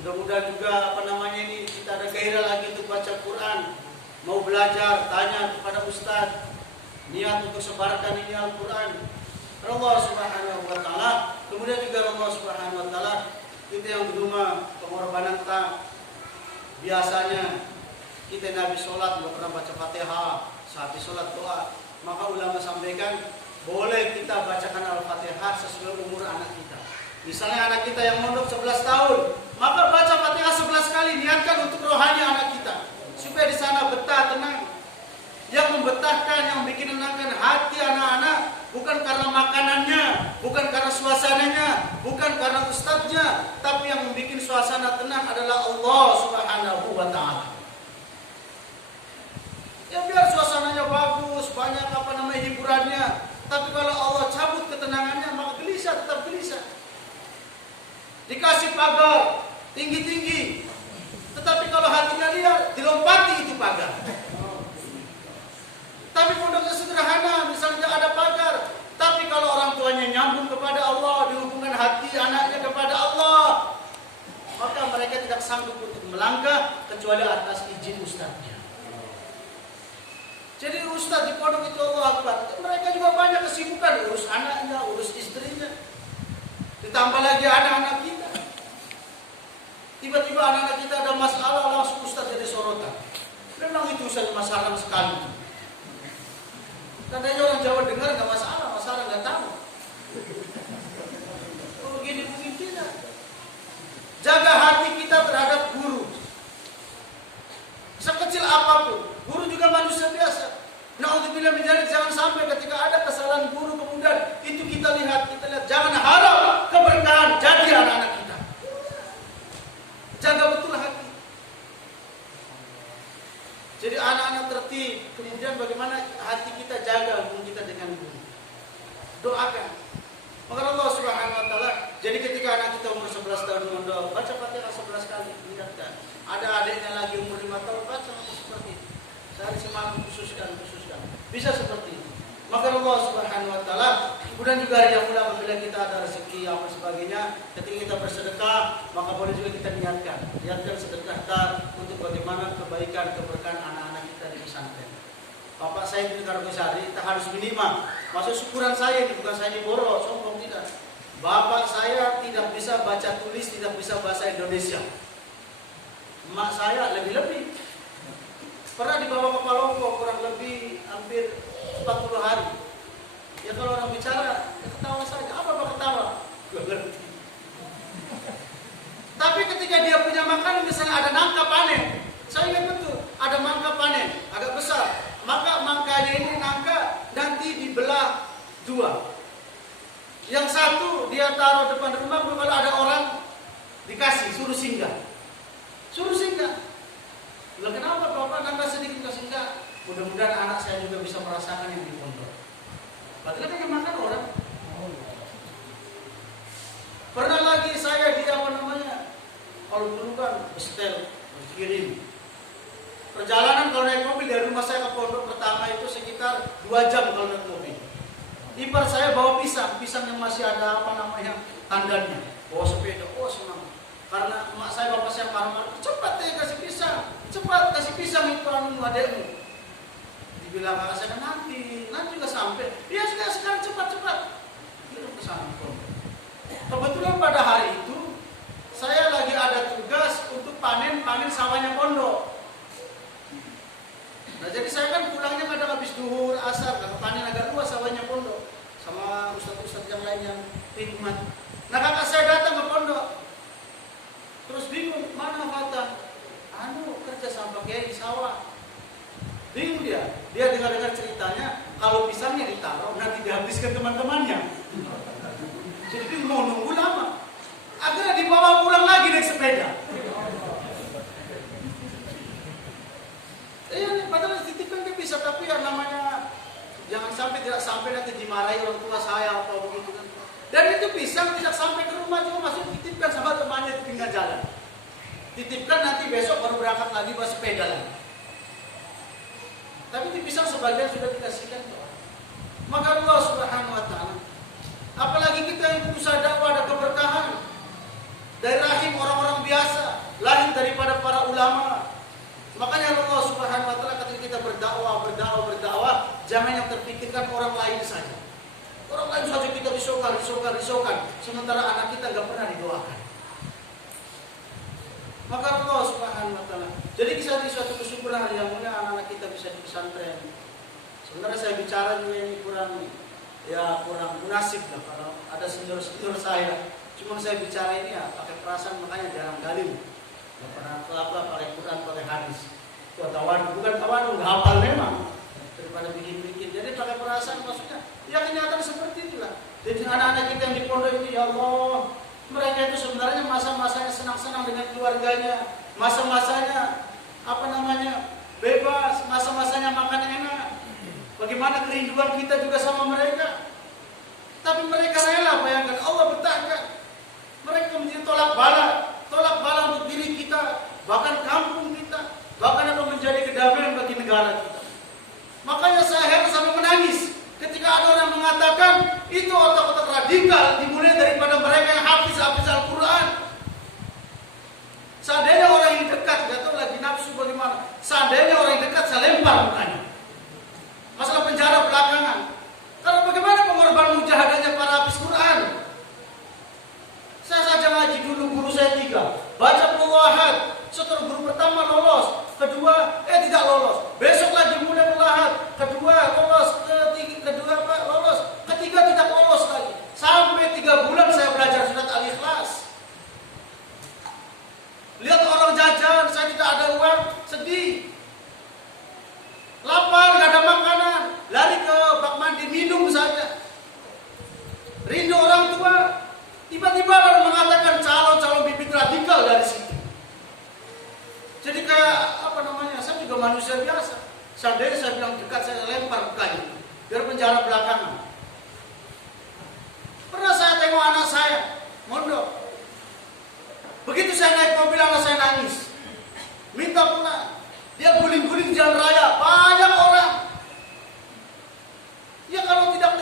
Mudah-mudahan juga ini kita ada gairah lagi untuk baca Quran, mau belajar, tanya kepada ustaz, niat untuk sebarkan ini Al-Quran. Allah Subhanahu wa taala. Kemudian juga Allah Subhanahu wa taala, kita yang di rumah pengorbanan tak biasanya kita Nabi sholat nggak pernah baca Fatihah, sehabis sholat doa, maka ulama sampaikan boleh kita bacakan Al-Fatihah sesuai umur anak kita. Misalnya anak kita yang mondok 11 tahun, maka baca Fatihah 11 kali, niatkan untuk rohani anak kita supaya di sana betah, tenang. Yang membetahkan, yang bikin tenangkan hati anak-anak bukan karena makanannya, bukan karena suasananya, bukan karena ustadznya, tapi yang membuat suasana tenang adalah Allah Subhanahu wa taala. Ya biar suasananya bagus, banyak hiburannya, tapi kalau Allah cabut ketenangannya, maka gelisah, tetap gelisah. Dikasih pagar tinggi-tinggi, tetapi kalau hatinya liar, dilompati itu pagar. Tapi pondoknya sederhana, misalnya ada pagar, tapi kalau orang tuanya nyambung kepada Allah, dihubungkan hati anaknya kepada Allah, maka mereka tidak sanggup untuk melangkah kecuali atas izin ustadznya. Jadi ustadz di pondok itu Allah Akbar, mereka juga banyak kesibukan, urus anaknya, urus istrinya, ditambah lagi anak-anak kita. Tiba-tiba anak-anak kita ada masalah, langsung ustadz jadi sorotan. Memang itu saja masalah sekali. Tandanya orang Jawa dengar nggak masalah, masalah nggak tahu. Oh, begini mungkin tidak. Jaga hati kita terhadap guru. Sekecil apapun, guru juga manusia biasa. Na'udzubillah min dzalik, jangan sampai ketika ada kesalahan guru kemudian itu kita lihat, jangan harap keberkahan jadi anak-anak kita. Jaga betul hati. Jadi anak-anak tertib, kemudian bagaimana hati kita jaga hubungan kita dengan guru. Doakan. Maka Allah Subhanahu wa taala, jadi ketika anak kita umur 11 tahun mondok, baca Fatihah 11 kali, ingatkan. Ada adiknya lagi umur 5 tahun, baca seperti itu. Sehari semalam khususkan. Bisa seperti itu. Maka Allah Subhanahu wa taala, kemudian juga hari yang mulia apabila kita ada rezeki apa sebagainya, ketika kita bersedekah, maka boleh juga kita niatkan sedekah kita untuk bagaimana kebaikan keberkahan anak-anak kita di pesantren. Bapak saya di Kargosari, kita harus minimal. Maksud syukuran saya ini bukan saya ini boros, sombong tidak. Bapak saya tidak bisa baca tulis, tidak bisa bahasa Indonesia. Emak saya lebih-lebih. Pernah dibawa ke Palombo kurang lebih hampir 40 hari. Ya kalau orang bicara, ya ketawa saja. Apa ketawa? Gak ngerti. Tapi ketika dia punya makanan, misalnya ada nangka panen, saya ingat betul, ada nangka panen, agak besar. Maka mangkanya ini nangka nanti dibelah 2. Yang satu dia taruh depan rumah, kalau ada orang dikasih, suruh singgah. Loh kenapa Bapak nambah sedikit kasih enggak? Mudah-mudahan anak saya juga bisa merasakan yang di pondok. Berarti kan yang makan orang. Pernah lagi saya di kalau dulu kan bestel, kirim. Perjalanan kalau naik mobil dari rumah saya ke pondok pertama itu sekitar 2 jam kalau naik mobil. Ipar saya bawa pisang yang masih ada tandanya. Bawa sepeda, senang. Karena emak saya, bapak saya marah-marah, cepat deh kasih pisang itu adekmu. Dibilang kakak saya nanti juga sampai. Iya sekarang cepat. Kirim ke sana. Kebetulan pada hari itu saya lagi ada tugas untuk panen sawahnya pondok. Nah jadi saya kan pulangnya kadang habis duhur, asar, karena panen agak luas sawahnya pondok sama ustadz-ustadz yang lain yang hikmat. Nah kakak saya datang ke pondok. Terus bingung, mana Fatah? Kerja sama kiai di sawah. Bingung dia dengar ceritanya, kalau pisangnya ditaruh, nanti dihabiskan teman-temannya. Jadi bingung, mau nunggu lama. Akhirnya dibawa pulang lagi naik sepeda. Padahal dititipkan dia bisa, tapi yang namanya jangan sampai tidak sampai nanti dimarahi orang tua saya atau begitu kan. Dan itu pisang tidak sampai ke rumah, cuma masuk dititipkan sama temannya di pinggir jalan. Titipkan nanti besok baru berangkat lagi bawa sepeda lagi. Tapi di pisang sebagian sudah dikasihkan tuh. Maka Allah Subhanahu wa taala, apalagi kita yang berusaha dakwah ada keberkahan dari rahim orang-orang biasa. berdakwah, jangan yang terpikirkan orang lain saja. Orang lain saja kita risaukan. Sementara anak kita nggak pernah didoakan. Maka Allah Subhanahu wa Ta'ala. Jadi kisah ini suatu kesyukuran yang mulia anak-anak kita bisa di pesantren. Sebenarnya saya bicara juga ini kurang munasib lah kalau ada senior saya. Cuma saya bicara ini ya pakai perasaan, makanya jarang dalil. Nggak pernah apa pakai Quran, pakai hadis. Bukan tawadhu, nggak hafal memang. Daripada bikin-bikin. Jadi pakai perasaan maksudnya. Ya kenyataan seperti itulah. Jadi anak-anak kita yang di pondok ini, ya Allah, mereka itu sebenarnya masa-masanya senang-senang dengan keluarganya, masa-masanya bebas, masa-masanya makan enak. Bagaimana kerinduan kita juga sama mereka. Tapi mereka rela, bayangkan Allah betahkan. Mereka menjadi tolak bala untuk diri kita, bahkan kampung kita, bahkan untuk menjadi kedamaian bagi negara kita. Makanya saya heran sampai menangis ketika ada orang mengatakan itu otak-otak radikal dimulai daripada mereka yang hafiz Al-Quran. Seandainya orang yang dekat, gak tahu lagi nafsu bagaimana. Seandainya orang yang dekat, saya lempar mukanya. Masalah penjara belakangan. Karena bagaimana pengorbanan mujahadahnya para hafiz Quran. Saya saja ngaji dulu, guru saya 3. Baca pelahad. Setelah guru pertama lolos, kedua tidak lolos. Besok lagi mulai pelahad, kedua lolos, kedua lolos, ketiga tidak lolos lagi. Sampai 3 bulan saya belajar surat Al-Ikhlas. Lihat orang jajan, saya tidak ada uang, sedih. Lapar, gak ada makanan, lari ke bak mandi minum saja. Rindu orang tua. Tiba-tiba lalu mengatakan calon-calon bibit radikal dari situ. Jadi kayak saya juga manusia biasa. Seandainya saya bilang dekat, saya lempar kayu biar penjara belakangan. Pernah saya tengok anak saya mondok. Begitu saya naik mobil, anak saya nangis, minta pulang. Dia guling-guling jalan raya, banyak orang. Ya kalau tidak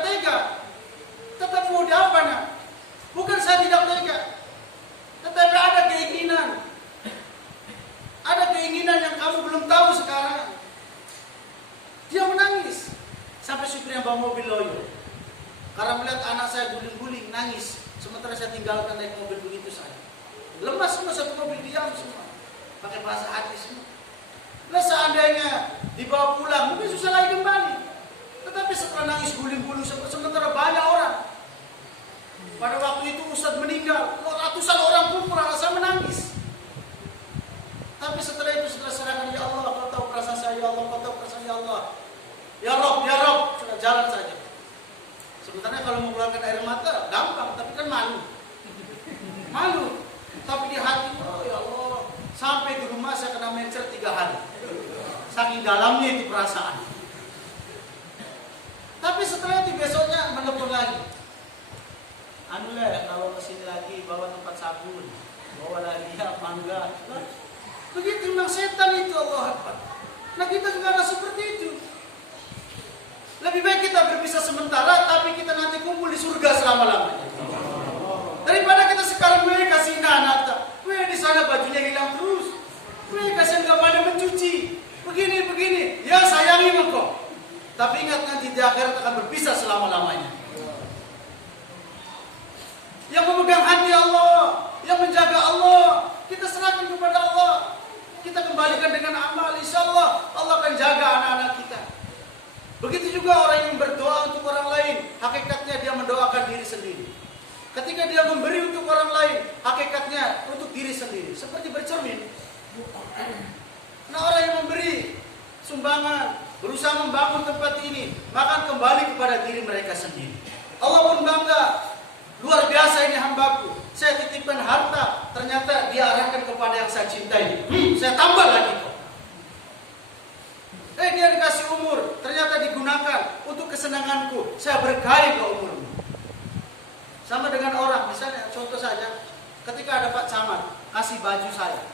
tega. Tetap mau diapa nak? Bukan saya tidak tega, tetapi ada keinginan. Ada keinginan yang kamu belum tahu sekarang. Dia menangis. Sampai supir yang bawa mobil loyo. Karena melihat anak saya guling-guling, nangis. Sementara saya tinggalkan naik mobil begitu saja. Lemas semua, satu mobil diam semua. Pakai bahasa hati semua. Nah seandainya dibawa pulang, mungkin susah lagi kembali. Tetapi setelah nangis guling-guling, sementara banyak orang. Pada waktu itu Ustadz meninggal, ratusan orang kumpul, saya menangis. Tapi setelah itu setelah serahkan, ya Allah, kau tahu perasaan saya, ya Allah, kau tahu perasaan, ya Allah. Ya Rob, sudah jalan saja. Sebenarnya kalau mengeluarkan air mata, gampang, tapi kan malu. Tapi di hati, oh ya Allah, sampai di rumah saya kena mencer 3 hari. Saking dalamnya itu perasaan. Tapi setelah itu besoknya menelpon lagi. Kalau kesini lagi bawa tempat sabun, bawa lagi mangga. Begitu memang setan itu, Allah Akbar. Nah kita juga ada seperti itu. Lebih baik kita berpisah sementara, tapi kita nanti kumpul di surga selama-lamanya. Daripada kita sekarang kasih anak, di sana bajunya hilang terus. Kasih nggak pada mencuci. Begini. Ya sayangi engkau. Tapi ingat nanti di akhirat akan berpisah selama-lamanya. Yang memegang hati Allah, yang menjaga Allah, kita serahkan kepada Allah. Kita kembalikan dengan amal, insya Allah Allah akan jaga anak-anak kita. Begitu juga orang yang berdoa untuk orang lain, hakikatnya dia mendoakan diri sendiri. Ketika dia memberi untuk orang lain, hakikatnya untuk diri sendiri. Seperti bercermin. Nah orang yang memberi sumbangan, berusaha membangun tempat ini, maka kembali kepada diri mereka sendiri. Allah pun bangga. Luar biasa ini hambaku. Saya titipkan harta, ternyata dia arahkan kepada yang saya cintai. Saya tambah lagi kok. Dia dikasih umur, ternyata digunakan untuk kesenanganku. Saya berkahi ke umurmu. Sama dengan orang, misalnya contoh saja, ketika ada Pak Camat kasih baju saya,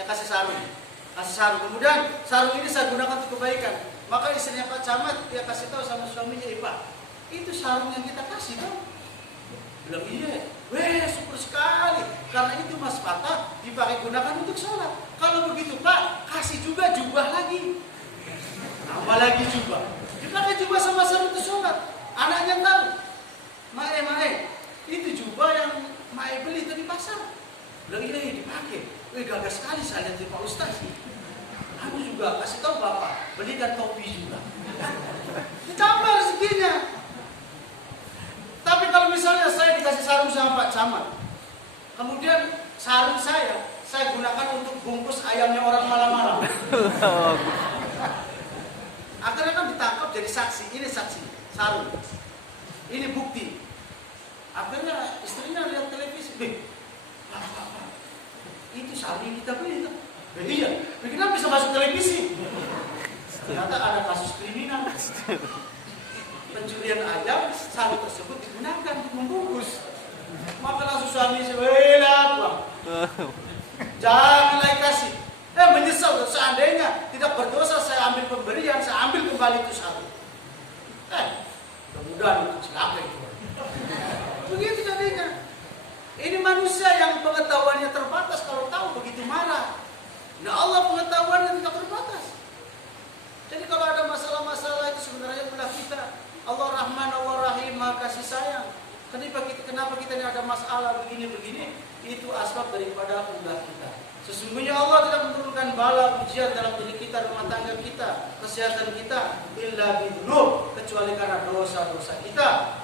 kasih sarung. Kemudian sarung ini saya gunakan untuk kebaikan. Maka istrinya Pak Camat dia kasih tahu sama suaminya, Pak, itu sarung yang kita kasih dong. Bilang iya, syukur sekali. Karena itu mas patah dipakai gunakan untuk sholat. Kalau begitu Pak, kasih juga jubah lagi. Apalagi jubah. Dipakai jubah sama sarung itu sholat. Anaknya tahu. Mae, itu jubah yang Mae beli itu di pasar. Bilang ini dipakai. Gagah sekali saya lihat Pak Ustaz. Aku juga kasih tahu Bapak, belikan topi juga. Ditambah rezekinya. Tapi kalau misalnya saya dikasih sarung sama Pak Camat, kemudian sarung saya gunakan untuk bungkus ayamnya orang malam-malam. Akhirnya kan ditangkap jadi saksi. Ini saksi, sarung. Ini bukti. Akhirnya istrinya lihat televisi. Pak, itu sarung kita beli. Iya, kenapa bisa masuk televisi? Ternyata ada kasus kriminal. Pencurian ayam, sarung tersebut digunakan untuk membungkus. Maka langsung suami saya, Bang. Jangan lagi kasih. Menyesal seandainya tidak berdosa saya ambil pemberian, saya ambil kembali itu sarung. Mudah-mudahan celaka itu. Begitu jadinya. Ini manusia yang pengetahuannya terbatas, kalau tahu begitu marah. Nah Allah pengetahuannya tidak terbatas. Jadi kalau ada masalah-masalah itu sebenarnya ulah kita. Allah Rahman, Allah Rahim, Maha kasih sayang. Kenapa kita ini ada masalah begini-begini? Itu asbab daripada ulah kita. Sesungguhnya Allah tidak menurunkan bala ujian dalam diri kita, rumah tangga kita, kesehatan kita, illa bidunub, kecuali karena dosa-dosa kita.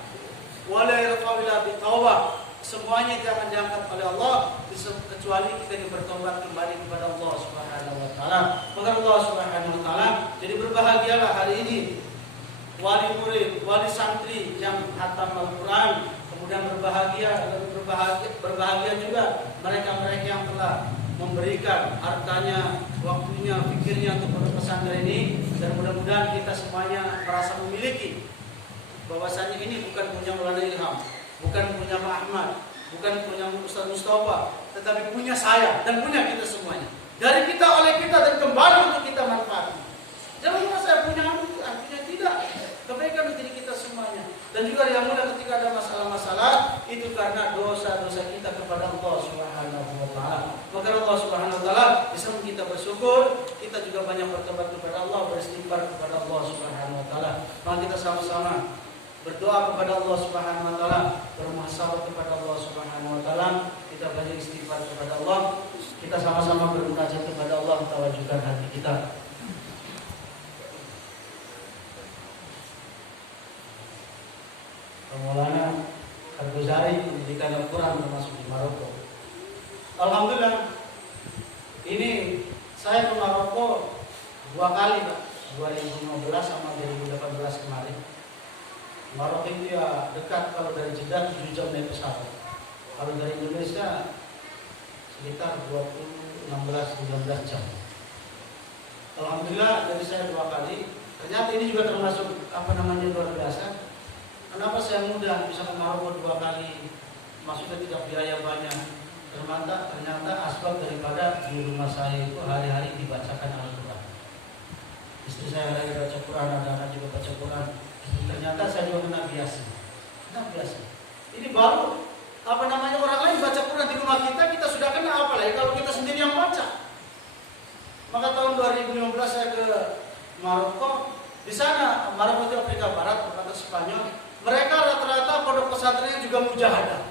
Wala yarfa'u illa bitawbah. Semuanya jangan diangkat oleh Allah kecuali kita yang bertobat kembali kepada Allah Subhanahu wa taala. Maka Allah Subhanahu wa taala, jadi berbahagialah hari ini wali murid, wali santri yang khatam Al-Qur'an, kemudian berbahagia juga mereka-mereka yang telah memberikan hartanya, waktunya, pikirnya untuk pondok pesantren ini, dan mudah-mudahan kita semuanya merasa memiliki bahwasanya ini bukan punya Maulana Ilham, bukan punya Pak Ahmad, bukan punya Ustaz Mustafa, tetapi punya saya dan punya kita semuanya. Dari kita, oleh kita, dan kembali untuk kita manfaatkan. Jangan merasa saya punya artinya tidak. Kebaikan untuk diri kita semuanya. Dan juga yang mudah ketika ada masalah-masalah itu karena dosa-dosa kita kepada Allah Subhanahu wa taala. Maka Allah Subhanahu wa taala bisa kita bersyukur, kita juga banyak bertobat kepada Allah, beristighfar kepada Allah Subhanahu wa taala. Mari kita sama-sama berdoa kepada Allah Subhanahu wa taala, bermuhasabah kepada Allah Subhanahu wa taala, kita banyak istighfar kepada Allah, kita sama-sama bermunajat kepada Allah, tawajjuhkan hati kita. Maulana Al-Ghazali pendidikan Al-Quran termasuk di Maroko. Alhamdulillah, ini saya ke Maroko 2 kali Pak, 2015 sama 2018 kemarin. Maroko itu ya dekat, kalau dari Jeddah 7 jam naik pesawat. Kalau dari Indonesia sekitar 16-19 jam. Alhamdulillah dari saya 2 kali. Ternyata ini juga termasuk luar biasa. Kenapa saya mudah bisa ke Maroko 2 kali? Maksudnya tidak biaya banyak. Ternyata asbab daripada di rumah saya itu hari-hari dibacakan Al-Quran. Istri saya lagi baca Quran, anak-anak juga baca Quran. Ternyata saya juga kena biasa. Ini baru orang lain baca Quran di rumah kita sudah kena, apalagi kalau kita sendiri yang baca. Maka tahun 2015 saya ke Maroko. Di sana Maroko itu Afrika Barat, atau Spanyol. Mereka rata-rata pondok pesantrennya juga mujahadah.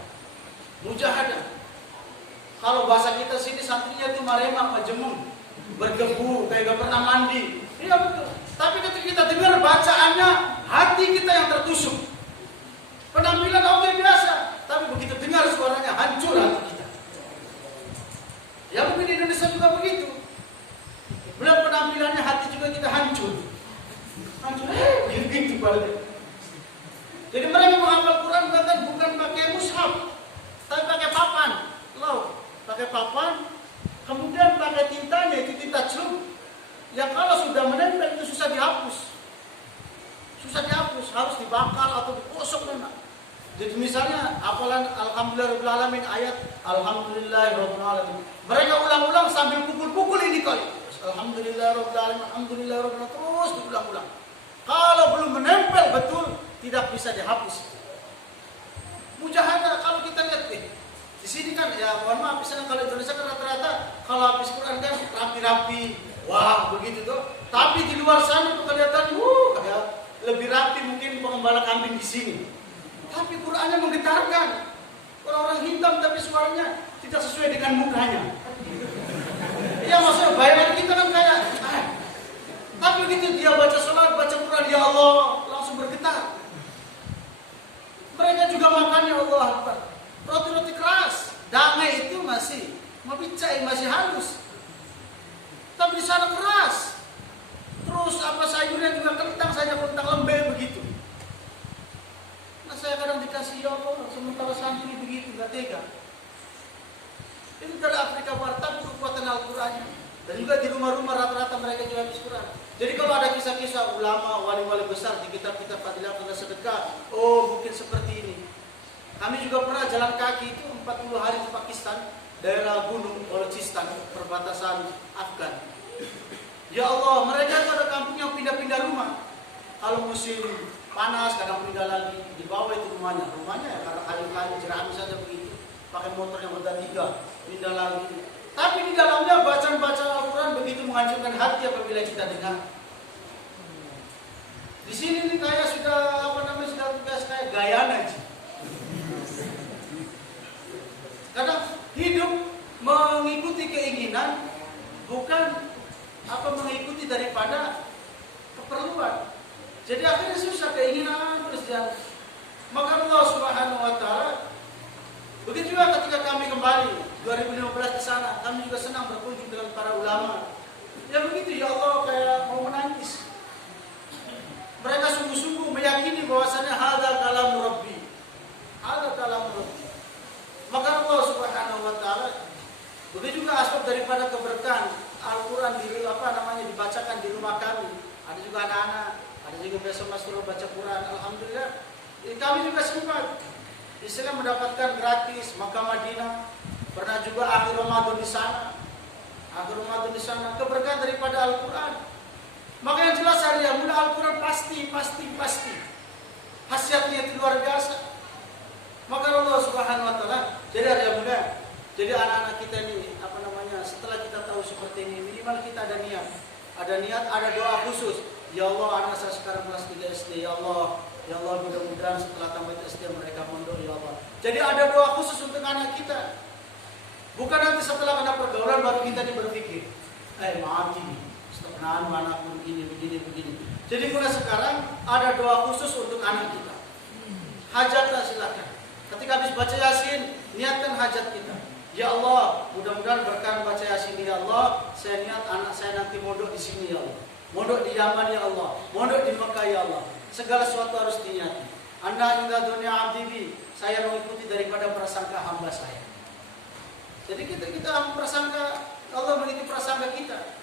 Kalau bahasa kita sini santrinya itu maremang, majemung, bergebu, kayak gak pernah mandi. Iya betul. Tapi ketika kita dengar bacaannya, hati kita yang tertusuk. Penampilan oke biasa, tapi begitu dengar suaranya hancur hati kita. Ya mungkin di Indonesia juga begitu. Belum penampilannya, hati juga kita hancur. Begitu balik. Jadi mereka menghafal Quran bukan pakai mushaf, tapi pakai papan. Pakai papan, kemudian pakai tintanya, itu tinta celuk. Yang kalau sudah menempel itu susah dihapus, harus dibakar atau digosok memang. Jadi misalnya hafalan Alhamdulillahirabbil alamin, ayat Alhamdulillahirabbil alamin. Mereka ulang-ulang sambil pukul-pukul ini kali. Alhamdulillahirabbil alamin, Alhamdulillahirabbil alamin, terus diulang-ulang. Kalau belum menempel betul, tidak bisa dihapus. Mujahadah kalau kita lihat di sini kan ya mohon maaf, misalnya kalau Indonesia kan rata-rata kalau habis Quran kan rapi-rapi, wah begitu tuh. Tapi di luar sana tuh kelihatan, kayak lebih rapi mungkin pengembala kambing di sini. Tapi Qurannya menggetarkan. Orang-orang hitam tapi suaranya tidak sesuai dengan mukanya. Iya maksudnya bayangan kita kan kayak, tapi begitu dia baca sholat, baca Quran, ya Allah, langsung bergetar. Mereka juga makannya Allah Akbar. Roti-roti keras, damai itu masih mebicai, masih halus. Tapi di sana keras. Terus sayurnya juga kentang saja, kentang lembek begitu. Nah saya kadang dikasih ya Allah, sementara santri begitu, gak tega. Itu dari Afrika Barat, tapi kekuatan Al-Qurannya. Dan juga di rumah-rumah rata-rata mereka juga habis Quran. Jadi kalau ada kisah-kisah ulama, wali-wali besar di kitab-kitab fadilah tentang sedekah, mungkin seperti ini. Kami juga pernah jalan kaki itu 40 hari di Pakistan, daerah gunung Balochistan, perbatasan Afgan. Ya Allah, mereka itu ada kampung yang pindah-pindah rumah. Kalau musim panas, kadang pindah lagi. Di bawah itu rumahnya ya karena kayu-kayu jerami saja begitu. Pakai motor yang roda 3, pindah lagi. Tapi di dalamnya bacaan-bacaan Al-Quran begitu menghancurkan hati apabila kita dengar. Di sini nih kayak sudah sudah tugas kayak gaya ngaji. Kadang hidup mengikuti keinginan bukan mengikuti daripada keperluan. Jadi akhirnya susah keinginan terus jalan. Maka Allah Subhanahu wa taala begitu juga ketika kami kembali 2015 ke sana, kami juga senang berkunjung dengan para ulama. Ya begitu ya Allah kayak mau menangis. Mereka sungguh-sungguh meyakini bahwasanya hadza kalam Rabbi. Hadza kalam Rabbi. Maka Allah Subhanahu wa taala begitu juga aspek daripada keberkahan Al-Quran dibacakan di rumah kami. Ada juga anak-anak, ada juga besok suruh baca Quran. Alhamdulillah. Kami juga sempat Islam mendapatkan gratis Makkah Madinah. Pernah juga akhir Ramadan di sana. Keberkahan daripada Al-Quran. Maka yang jelas hari yang mulia Al-Quran pasti. Khasiatnya itu luar biasa. Maka Allah Subhanahu wa taala, jadi hari yang mulia, jadi anak-anak kita ini setelah kita tahu seperti ini, minimal kita ada niat, ada doa khusus. Ya Allah, anak saya sekarang kelas 3 SD, ya Allah mudah-mudahan setelah tamat SD mereka mondok, ya Allah. Jadi ada doa khusus untuk anak kita. Bukan nanti setelah kena pergaulan baru kita berpikir, mati setelah anakku begini. Jadi mulai sekarang ada doa khusus untuk anak kita. Hajatlah silakan. Ketika habis baca Yasin, niatkan hajat kita. Ya Allah, mudah-mudahan berkah baca Yasin, ya Allah, saya niat anak saya nanti mondok di sini, ya Allah. Mondok di Yaman, ya Allah. Mondok di Mekah, ya Allah. Segala sesuatu harus dinyati. Anda indah dunia abdi, saya mengikuti daripada prasangka hamba saya. Jadi kita prasangka, Allah memiliki prasangka kita.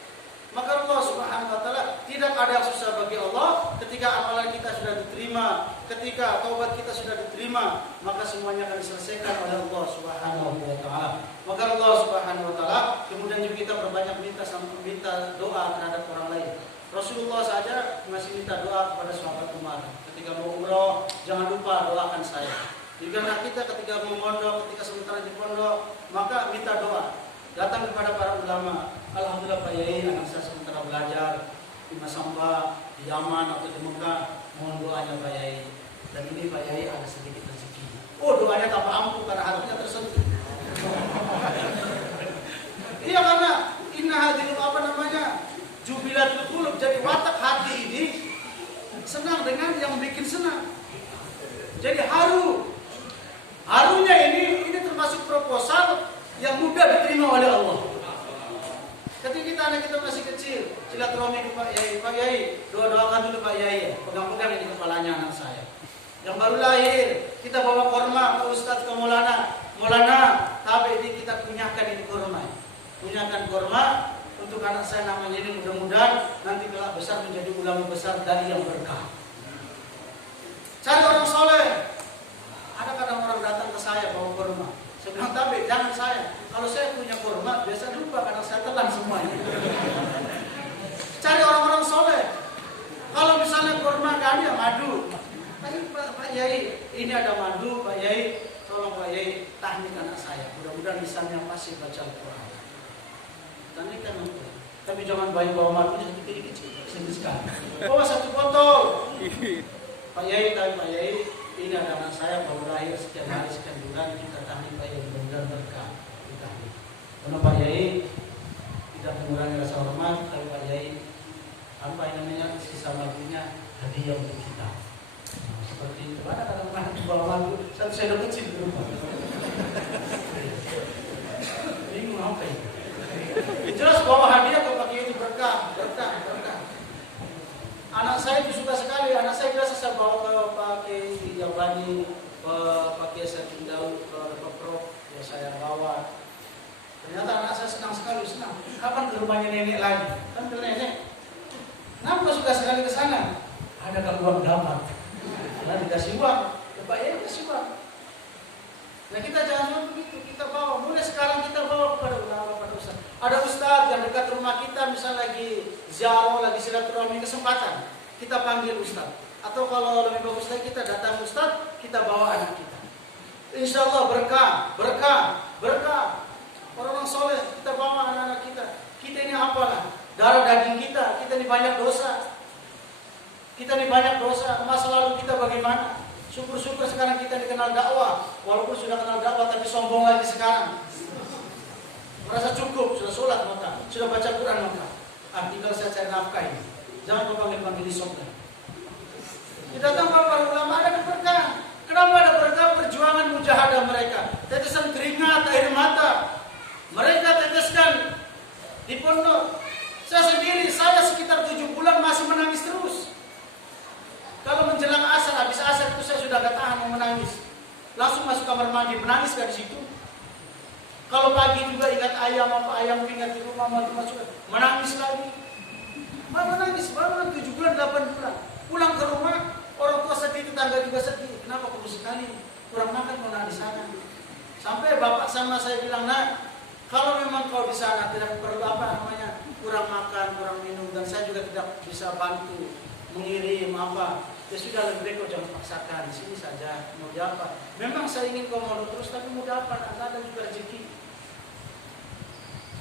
Maka Allah Subhanahu wa taala tidak ada yang susah bagi Allah ketika amalan kita sudah diterima, ketika taubat kita sudah diterima, maka semuanya akan diselesaikan oleh Allah Subhanahu wa taala. Maka Allah Subhanahu wa taala kemudian juga kita berbanyak minta doa terhadap orang lain. Rasulullah saja masih minta doa kepada sahabat Umar. Ketika mau umroh, jangan lupa doakan saya. Karena kita ketika mau mondok, ketika sementara di pondok, maka minta doa. Datang kepada para ulama. Alhamdulillah Pak Yai, anak saya sementara belajar di Masamba, di Yaman atau di Mekah. Mohon doanya Pak Yai. Dan ini Pak Yai ada sedikit rezeki. Doanya tanpa ampuh karena hatinya tersentuh. Iya karena inna hadil jubilatul qulub, jadi watak hati ini senang dengan yang bikin senang. Jadi harunya ini termasuk proposal yang mudah diterima oleh Allah. Ketika anak kita masih kecil, silaturahmi ke Pak Yai, doakan dulu Pak Yai, pegang-pegang ini kepalanya anak saya. Yang baru lahir, kita bawa korma ke Ustadz, ke Maulana, tapi ini kita kunyahkan ini korma. Kunyahkan korma untuk anak saya namanya ini, mudah-mudahan nanti kelak besar menjadi ulama besar dari yang berkah. Cari orang soleh. Ada kadang orang datang ke saya bawa korma. Saya bilang, tapi jangan saya. Kalau saya punya kurma, biasa lupa karena saya telan semuanya. Cari orang-orang soleh. Kalau misalnya kurma gak ada, madu. Pak Yai, ini ada madu, Pak Yai. Tolong Pak Yai, tahnik anak saya. Mudah-mudahan lisannya masih baca Al-Quran. Tahnikan Al-Quran. Tapi jangan bawa madu satu kecil sekali. Bawa 1 botol. Pak Yai, Pak Yai, ini ada anak saya baru lahir sekian hari sekian bulan, kita tahan Pak Yai benar berkah. Kita karena Pak Yai tidak mengurangi rasa hormat, tapi Pak Yai apa yang namanya sisa madunya hadiah untuk kita. Nah, seperti itu. Ada kadang-kadang bawa madu satu sendok kecil di rumah. Bingung apa itu? Jelas bawa hadiah ke Pak Yai itu berkah. Anak saya itu suka sekali. Anak saya biasa saya bawa ke Pak Kiai Yabani, Pak Kiai Satindau, ke Pak Prof. Ya saya bawa. Ternyata anak saya senang sekali, senang. Kapan ke rumahnya nenek lagi? Kan ke nenek. Kenapa suka sekali ke sana? Ada gangguan dapat. Karena dikasih uang. Pak Yai dikasih uang. Nah kita jangan begitu, kita bawa. Mulai sekarang kita bawa kepada ulama, pada ustaz. Ada ustaz yang dekat rumah kita, misalnya lagi ziarah, lagi silaturahmi kesempatan, kita panggil ustaz. Atau kalau lebih bagus lagi kita datang ustaz, kita bawa anak kita. Insya Allah berkah. Orang-orang soleh kita bawa anak-anak kita. Kita ini apalah? Darah daging kita ini banyak dosa. Masa lalu kita bagaimana? Syukur-syukur sekarang kita dikenal dakwah. Walaupun sudah kenal dakwah tapi sombong lagi sekarang. Merasa cukup, sudah sholat maka, sudah baca Quran maka. Tinggal saya cari nafkah ini. Jangan kau panggil-panggil isoknya. Datang para ulama ada berkah. Kenapa ada berkah? Perjuangan mujahadah mereka. Tetesan keringat, air mata. Mereka teteskan di pondok. Saya sekitar 7 bulan masih menangis terus. Kalau menjelang asar, habis asar itu saya sudah gak tahan mau menangis. Langsung masuk kamar mandi, menangis kan di situ. Kalau pagi juga ingat ayam ingat di rumah masuk, menangis lagi. Menangis, baru 7 bulan, 8 bulan. Pulang ke rumah, orang tua sedih, tetangga juga sedih. Kenapa kau sekali? Kurang makan kau di sana. Sampai bapak sama saya bilang, nah, kalau memang kau di sana tidak perlu kurang makan, kurang minum, dan saya juga tidak bisa bantu mengirim apa. Ya sudah, lebih baik kau jangan paksakan, di sini saja, mau diapa. Memang saya ingin kau mondok terus, tapi mau diapa, ada juga rezeki.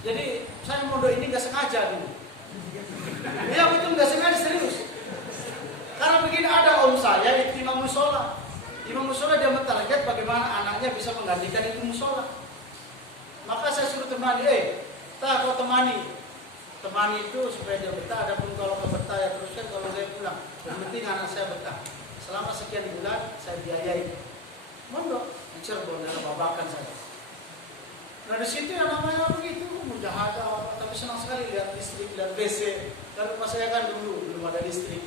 Jadi saya mondok ini gak sengaja dulu. Ya betul, gak sengaja, serius. Karena begini, ada om saya itu imam musola. Imam musola dia mentarget bagaimana anaknya bisa menggantikan itu musola. Maka saya suruh temani, kau temani itu supaya dia betah. Adapun kalau kau betah ya teruskan, kalau saya pulang. Yang penting anak saya betah. Selama sekian bulan saya biayai mondok di Cirebon dalam babakan saya. Nah di situ yang namanya begitu mujahadah, tapi senang sekali lihat listrik, lihat WC. Kalau pas saya kan dulu belum ada listrik.